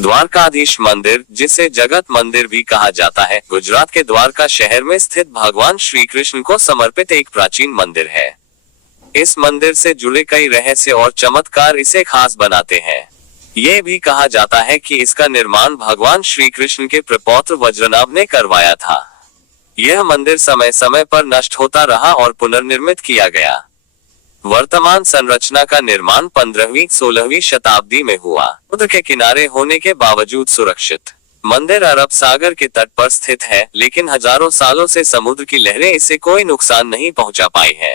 द्वारकाधीश मंदिर, जिसे जगत मंदिर भी कहा जाता है, गुजरात के द्वारका शहर में स्थित भगवान श्री कृष्ण को समर्पित एक प्राचीन मंदिर है। इस मंदिर से जुड़े कई रहस्य और चमत्कार इसे खास बनाते हैं। ये भी कहा जाता है कि इसका निर्माण भगवान श्री कृष्ण के प्रपौत्र वज्रनाभ ने करवाया था। यह मंदिर समय समय पर नष्ट होता रहा और पुनर्निर्मित किया गया। वर्तमान संरचना का निर्माण 15वीं-16वीं शताब्दी में हुआ। समुद्र के किनारे होने के बावजूद सुरक्षित मंदिर अरब सागर के तट पर स्थित है, लेकिन हजारों सालों से समुद्र की लहरें इसे कोई नुकसान नहीं पहुंचा पाई है।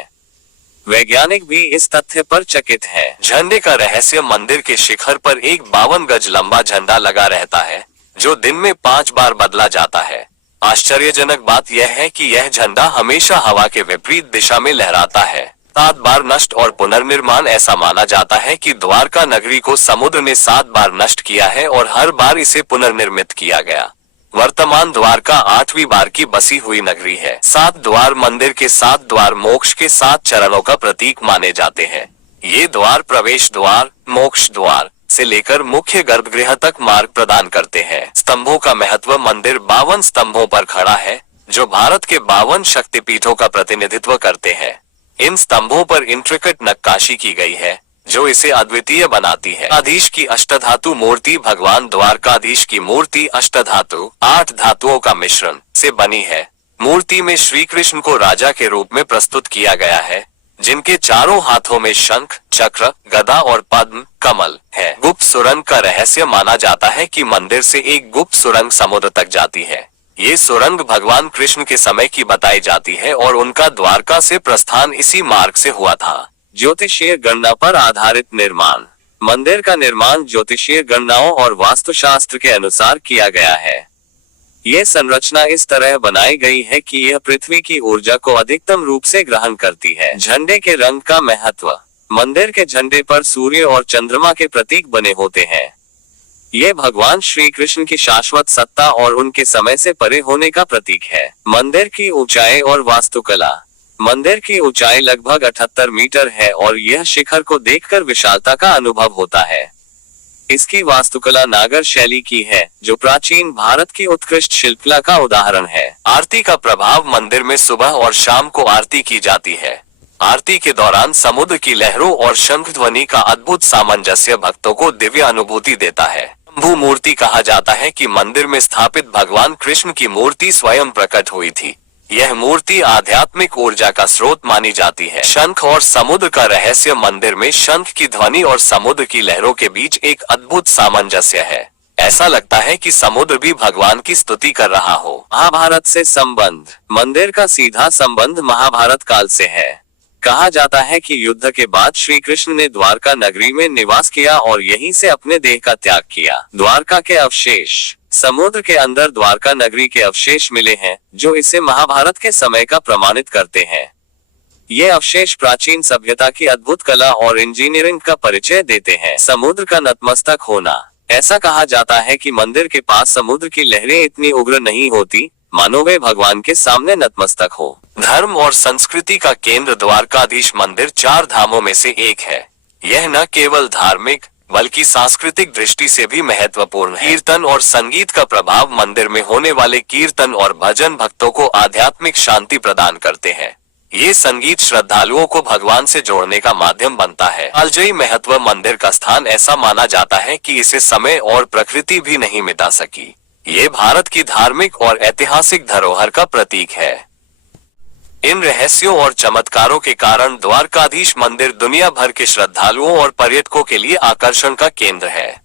वैज्ञानिक भी इस तथ्य पर चकित है। झंडे का रहस्य। मंदिर के शिखर पर एक 52 गज लंबा झंडा लगा रहता है, जो दिन में 5 बार बदला जाता है। आश्चर्यजनक बात यह है कि यह झंडा हमेशा हवा के विपरीत दिशा में लहराता है। 7 बार नष्ट और पुनर्निर्माण। ऐसा माना जाता है कि द्वारका नगरी को समुद्र ने 7 बार नष्ट किया है और हर बार इसे पुनर्निर्मित किया गया। वर्तमान द्वारका 8वीं बार की बसी हुई नगरी है। 7 द्वार। मंदिर के 7 द्वार मोक्ष के 7 चरणों का प्रतीक माने जाते हैं। ये द्वार प्रवेश द्वार, मोक्ष द्वार से लेकर मुख्य गर्भगृह तक मार्ग प्रदान करते हैं। स्तंभों का महत्व। मंदिर 52 स्तंभों पर खड़ा है, जो भारत के 52 शक्तिपीठों का प्रतिनिधित्व करते हैं। इन स्तंभों पर इंट्रिकेट नक्काशी की गई है, जो इसे अद्वितीय बनाती है। द्वारकाधीश की अष्टधातु मूर्ति। भगवान द्वारकाधीश की मूर्ति अष्टधातु 8 धातुओं का मिश्रण से बनी है। मूर्ति में श्री कृष्ण को राजा के रूप में प्रस्तुत किया गया है, जिनके चारों हाथों में शंख, चक्र, गदा और पद्म कमल है। गुप्त सुरंग का रहस्य। माना जाता है कि मंदिर से एक गुप्त सुरंग समुद्र तक जाती है। ये सुरंग भगवान कृष्ण के समय की बताई जाती है और उनका द्वारका से प्रस्थान इसी मार्ग से हुआ था। ज्योतिषीय गणना पर आधारित निर्माण। मंदिर का निर्माण ज्योतिषीय गणनाओं और वास्तुशास्त्र के अनुसार किया गया है। यह संरचना इस तरह बनाई गई है कि यह पृथ्वी की ऊर्जा को अधिकतम रूप से ग्रहण करती है। झंडे के रंग का महत्व। मंदिर के झंडे पर सूर्य और चंद्रमा के प्रतीक बने होते हैं। ये भगवान श्री कृष्ण की शाश्वत सत्ता और उनके समय से परे होने का प्रतीक है। मंदिर की ऊंचाई और वास्तुकला। मंदिर की ऊंचाई लगभग 78 मीटर है और यह शिखर को देखकर विशालता का अनुभव होता है। इसकी वास्तुकला नागर शैली की है, जो प्राचीन भारत की उत्कृष्ट शिल्पकला का उदाहरण है। आरती का प्रभाव। मंदिर में सुबह और शाम को आरती की जाती है। आरती के दौरान समुद्र की लहरों और शंख ध्वनि का अद्भुत सामंजस्य भक्तों को दिव्य अनुभूति देता है। शंभु मूर्ति। कहा जाता है कि मंदिर में स्थापित भगवान कृष्ण की मूर्ति स्वयं प्रकट हुई थी। यह मूर्ति आध्यात्मिक ऊर्जा का स्रोत मानी जाती है। शंख और समुद्र का रहस्य। मंदिर में शंख की ध्वनि और समुद्र की लहरों के बीच एक अद्भुत सामंजस्य है। ऐसा लगता है कि समुद्र भी भगवान की स्तुति कर रहा हो। महाभारत से संबंध। मंदिर का सीधा संबंध महाभारत काल से है। कहा जाता है कि युद्ध के बाद श्री कृष्ण ने द्वारका नगरी में निवास किया और यहीं से अपने देह का त्याग किया। द्वारका के अवशेष। समुद्र के अंदर द्वारका नगरी के अवशेष मिले हैं, जो इसे महाभारत के समय का प्रमाणित करते हैं। ये अवशेष प्राचीन सभ्यता की अद्भुत कला और इंजीनियरिंग का परिचय देते हैं। समुद्र का नतमस्तक होना। ऐसा कहा जाता है कि मंदिर के पास समुद्र की लहरें इतनी उग्र नहीं होती, मानो वे भगवान के सामने नतमस्तक हो। धर्म और संस्कृति का केंद्र। द्वारकाधीश मंदिर 4 धामों में से एक है। यह न केवल धार्मिक बल्कि सांस्कृतिक दृष्टि से भी महत्वपूर्ण है। कीर्तन और संगीत का प्रभाव। मंदिर में होने वाले कीर्तन और भजन भक्तों को आध्यात्मिक शांति प्रदान करते हैं। ये संगीत श्रद्धालुओं को भगवान से जोड़ने का माध्यम बनता है। कालजयी महत्व। मंदिर का स्थान ऐसा माना जाता है कि इसे समय और प्रकृति भी नहीं मिटा सकी। ये भारत की धार्मिक और ऐतिहासिक धरोहर का प्रतीक है। इन रहस्यों और चमत्कारों के कारण द्वारकाधीश मंदिर दुनिया भर के श्रद्धालुओं और पर्यटकों के लिए आकर्षण का केंद्र है।